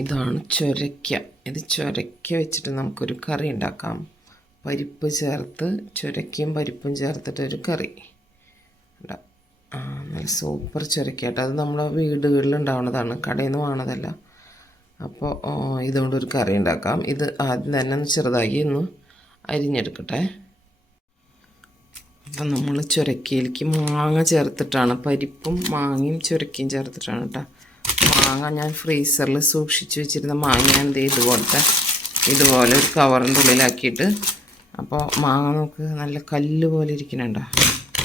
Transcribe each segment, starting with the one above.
ഇതാണ് ചുരയ്ക്ക. ഇത് ചുരയ്ക്ക വെച്ചിട്ട് നമുക്കൊരു കറി ഉണ്ടാക്കാം. പരിപ്പ് ചേർത്ത് ചുരയ്ക്കയും പരിപ്പും ചേർത്തിട്ടൊരു കറി. നല്ല സൂപ്പർ ചുരയ്ക്കാട്ടോ. അത് നമ്മുടെ വീടുകളിൽ ഉണ്ടാവുന്നതാണ്, കടയിൽ നിന്ന് വാങ്ങുന്നതല്ല. അപ്പോൾ ഇതുകൊണ്ടൊരു കറി ഉണ്ടാക്കാം. ഇത് ആദ്യം തന്നെ ഒന്ന് ചെറുതായി ഒന്ന് അരിഞ്ഞെടുക്കട്ടെ. അപ്പം നമ്മൾ ചുരക്കയിലേക്ക് മാങ്ങ ചേർത്തിട്ടാണ്, പരിപ്പും മാങ്ങയും ചുരക്കയും ചേർത്തിട്ടാണ് കേട്ടോ. മാങ്ങ ഞാൻ ഫ്രീസറിൽ സൂക്ഷിച്ച് വെച്ചിരുന്ന മാങ്ങയാണ് ഇതുപോലെ ഒരു കവറിൻ്റെ ഉള്ളിലാക്കിയിട്ട്. അപ്പോൾ മാങ്ങ നമുക്ക് നല്ല കല്ല് പോലെ ഇരിക്കുന്നുണ്ടോ.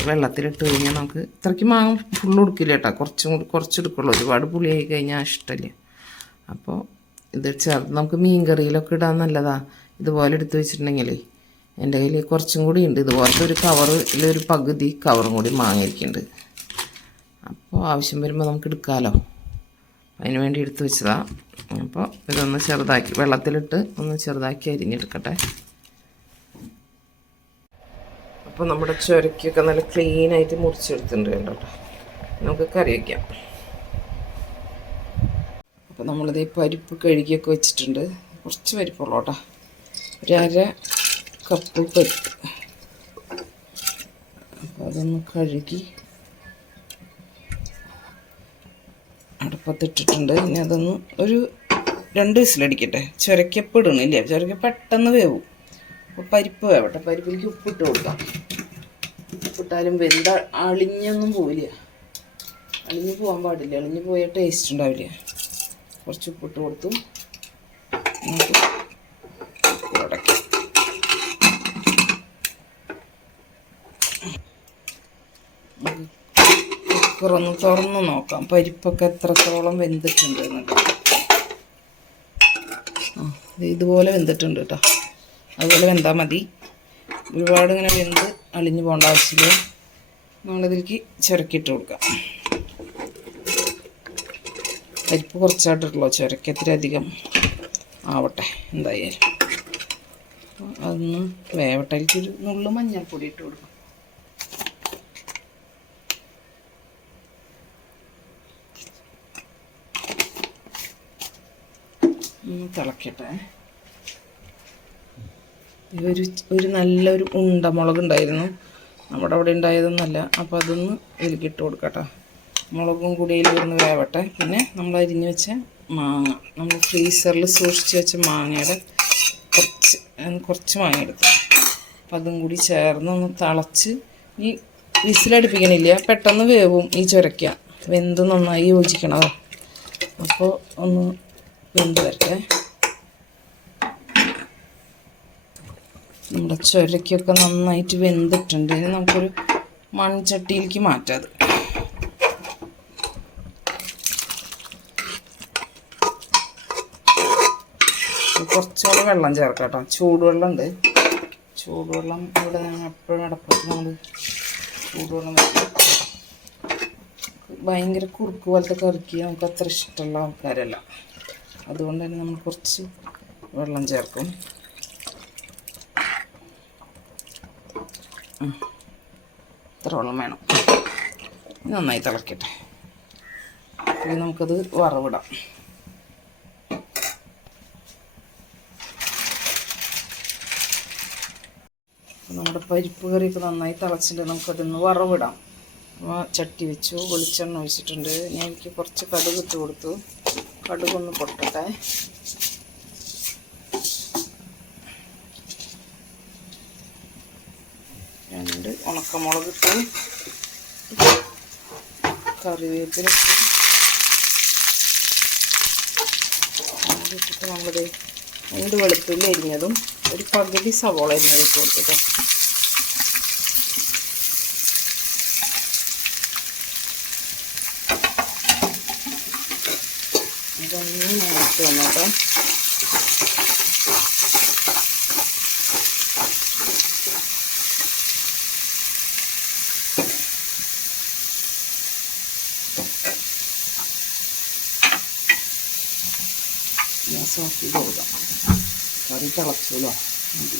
വെള്ളത്തിലിട്ട് കഴിഞ്ഞാൽ നമുക്ക് ഇത്രയ്ക്ക് മാങ്ങ ഫുള്ള് എടുക്കില്ല കേട്ടോ, കുറച്ചെടുക്കുള്ളൂ. ഒരുപാട് പുളിയായി കഴിഞ്ഞാൽ ഇഷ്ടമില്ല. അപ്പോൾ ഇത് ചേർത്ത് നമുക്ക് മീൻ കറിയിലൊക്കെ ഇടാൻ നല്ലതാണ്. ഇതുപോലെ എടുത്ത് വെച്ചിട്ടുണ്ടെങ്കിൽ എൻ്റെ കയ്യിൽ കുറച്ചും കൂടി ഉണ്ട്. ഇതുപോലത്തെ ഒരു കവറിലൊരു പകുതി കവറും കൂടി മാങ്ങിയിരിക്കുന്നുണ്ട്. അപ്പോൾ ആവശ്യം വരുമ്പോൾ നമുക്ക് എടുക്കാമല്ലോ, അതിന് വേണ്ടി എടുത്ത് വെച്ചതാണ്. അപ്പോൾ ഇതൊന്ന് ചെറുതാക്കി വെള്ളത്തിലിട്ട് ഒന്ന് ചെറുതാക്കി അരിഞ്ഞെടുക്കട്ടെ. അപ്പോൾ നമ്മുടെ ചുരക്കൊക്കെ നല്ല ക്ലീനായിട്ട് മുറിച്ചെടുത്തിട്ടുണ്ട് കേട്ടോ. നമുക്ക് കറി വയ്ക്കാം. അപ്പോൾ നമ്മളിത് പരിപ്പ് കഴുകിയൊക്കെ വെച്ചിട്ടുണ്ട്. കുറച്ച് പരിപ്പുള്ളൂ കേട്ടോ, ഒരു 1/2 കപ്പ് പരിപ്പ്. അപ്പോൾ അതൊന്ന് കഴുകി അടുപ്പത്തിട്ടിട്ടുണ്ട്. ഇനി അതൊന്ന് ഒരു 2 വിസിലടിക്കട്ടെ. ചുരക്കപ്പ് ഇടണില്ല, ചുരക്ക പെട്ടെന്ന് വേവും. അപ്പോൾ പരിപ്പ് വേവട്ടെ. പരിപ്പിലേക്ക് ഉപ്പിട്ട് കൊടുക്കാം. ഉപ്പിട്ടാലും വെന്ത അളിഞ്ഞൊന്നും പോവില്ല, അളിഞ്ഞ് പോകാൻ പാടില്ല. അളിഞ്ഞ് പോയാൽ ടേസ്റ്റ് ഉണ്ടാവില്ല. കുറച്ച് ഉപ്പിട്ട് കൊടുത്തു. നമുക്ക് ഉടയ്ക്കാം. കുക്കറൊന്ന് തുറന്ന് നോക്കാം പരിപ്പൊക്കെ എത്രത്തോളം വെന്തിട്ടുണ്ട് എന്നൊക്കെ. ഇതുപോലെ വെന്തിട്ടുണ്ട് കേട്ടോ. അതുപോലെ വെന്താൽ മതി. ഒരുപാട് ഇങ്ങനെ വെന്ത് അളിഞ്ഞ് പോകേണ്ട ആവശ്യമില്ല. നമ്മളിതിലേക്ക് ചുരക്കിയിട്ട് കൊടുക്കാം. പരിപ്പ് കുറച്ചായിട്ടുള്ളൂ, ചുരക്ക ഇത്തിരി അധികം ആവട്ടെ എന്തായാലും. അതൊന്ന് വേവട്ടെ. അതിലേക്കൊരു നുള്ളു മഞ്ഞൾപ്പൊടി ഇട്ട് കൊടുക്കാം. തിളക്കട്ടെ. ഒരു നല്ലൊരു ഉണ്ടമുളക് ഉണ്ടായിരുന്നു, നമ്മുടെ അവിടെ ഉണ്ടായതൊന്നുമല്ല. അപ്പോൾ അതൊന്ന് ഇതിലേക്കിട്ട് കൊടുക്കട്ടെ. മുളകും കൂടി അതിലൊന്ന് വേവട്ടെ. പിന്നെ നമ്മൾ അരിഞ്ഞ് വെച്ച മാങ്ങ, നമ്മൾ ഫ്രീസറിൽ സൂക്ഷിച്ച് വെച്ച മാങ്ങയുടെ കുറച്ച് മാങ്ങ എടുത്തു. അപ്പം അതും കൂടി ചേർന്ന് ഒന്ന് തിളച്ച്, ഈ വിസിലടുപ്പിക്കണില്ല, പെട്ടെന്ന് വേവും. ഈ ചുരയ്ക്ക വെന്ത് നന്നായി യോജിക്കണതോ. അപ്പോൾ ഒന്ന് വെന്ത് വരട്ടെ. നമ്മുടെ ചുരക്കൊക്കെ നന്നായിട്ട് വെന്തിട്ടുണ്ട്. ഇനി നമുക്കൊരു മൺചട്ടിയിലേക്ക് മാറ്റാം. അത് കുറച്ചുകൂടെ വെള്ളം ചേർക്കാം കേട്ടോ. ചൂടുവെള്ളം ഉണ്ട്. ചൂടുവെള്ളം ഇവിടെ എപ്പോഴും അടപ്പത്ത് നമ്മൾ ചൂടുവെള്ളം വെക്കും. ഭയങ്കര കുറുക്ക് പോലത്തെ കറിക്ക് നമുക്ക് അത്ര ഇഷ്ടമുള്ള ആൾക്കാരല്ല. അതുകൊണ്ട് തന്നെ നമ്മൾ കുറച്ച് വെള്ളം ചേർക്കും. ഇത്ര വെള്ളം വേണം. നന്നായി തിളക്കട്ടെ. ഇനി നമുക്കത് വറവിടാം. നമ്മുടെ പരിപ്പ് കറിയൊക്കെ നന്നായി തിളച്ചിട്ട് നമുക്കതൊന്ന് വറവിടാം. ചട്ടി വെച്ചു, വെളിച്ചെണ്ണ ഒഴിച്ചിട്ടുണ്ട്. ഞാൻ എനിക്ക് കുറച്ച് കടുക് ഇട്ട് കൊടുത്തു. കടുകൊന്ന് പൊട്ടട്ടെ. രണ്ട് ഉണക്കമുളക് ഇട്ട്, കറിവേപ്പില ഇട്ടിട്ട് നമ്മളിത് 2 വെളുത്തുള്ളി അരിഞ്ഞതും ഒരു പകുതി സവോള അരിഞ്ഞത് ഇട്ട് കൊടുത്തിട്ടോ. ഇതൊന്ന് നോക്കി വന്നോട്ടെ. ഗ്യാസ് ഓഫ് ചെയ്ത് കൊടുക്കാം. കറി തിളച്ചല്ലോ. മതി.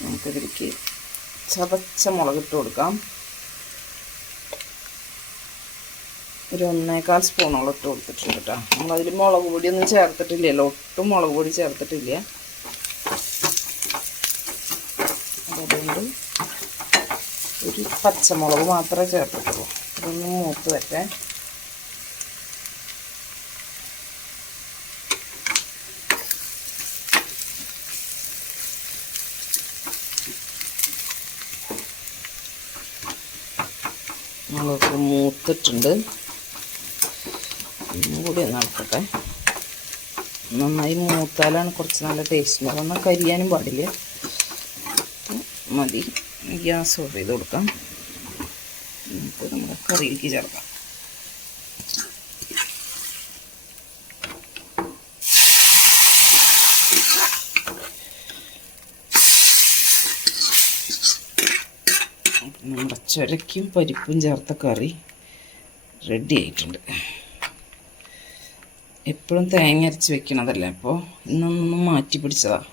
നമുക്കിതിലേക്ക് ചതച്ച മുളകിട്ട് കൊടുക്കാം. ഒരു 1.25 സ്പൂണോളം ഇട്ട് കൊടുത്തിട്ടുണ്ട് കേട്ടോ. നമ്മളതിൽ മുളക് പൊടിയൊന്നും ചേർത്തിട്ടില്ലല്ലോ, ഒട്ടും മുളക് പൊടി ചേർത്തിട്ടില്ല. അതുകൊണ്ട് ഒരു പച്ചമുളക് മാത്രമേ ചേർത്തിട്ടുള്ളൂ. ഇതൊന്ന് മൂത്ത് വരട്ടെ. മുളക് മൂത്തിട്ടുണ്ട്. കൂടി ഒന്ന് നടക്കട്ടെ. നന്നായി മൂത്താലാണ് കുറച്ച് നല്ല ടേസ്റ്റ്. അതൊന്നും കരിയാനും പാടില്ല. മതി. ഗ്യാസ് ഓഫ് ചെയ്ത് കൊടുക്കാം. നമുക്ക് നമ്മുടെ കറിയിലേക്ക് ചേർക്കാം. നമ്മുടെ ചുരക്കും പരിപ്പും ചേർത്ത കറി റെഡി ആയിട്ടുണ്ട്. എപ്പോഴും തേങ്ങ അരച്ച് വെക്കണതല്ലേ, അപ്പോൾ ഇന്നൊന്നും മാറ്റി പിടിച്ചതാണ്.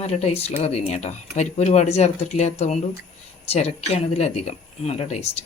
നല്ല ടേസ്റ്റുള്ള കറി തന്നെയാണ് കേട്ടോ. പരിപ്പ് ഒരുപാട് ചേർത്തിട്ടില്ലാത്തത് കൊണ്ട് ചിരക്കയാണ് ഇതിലധികം നല്ല ടേസ്റ്റ്.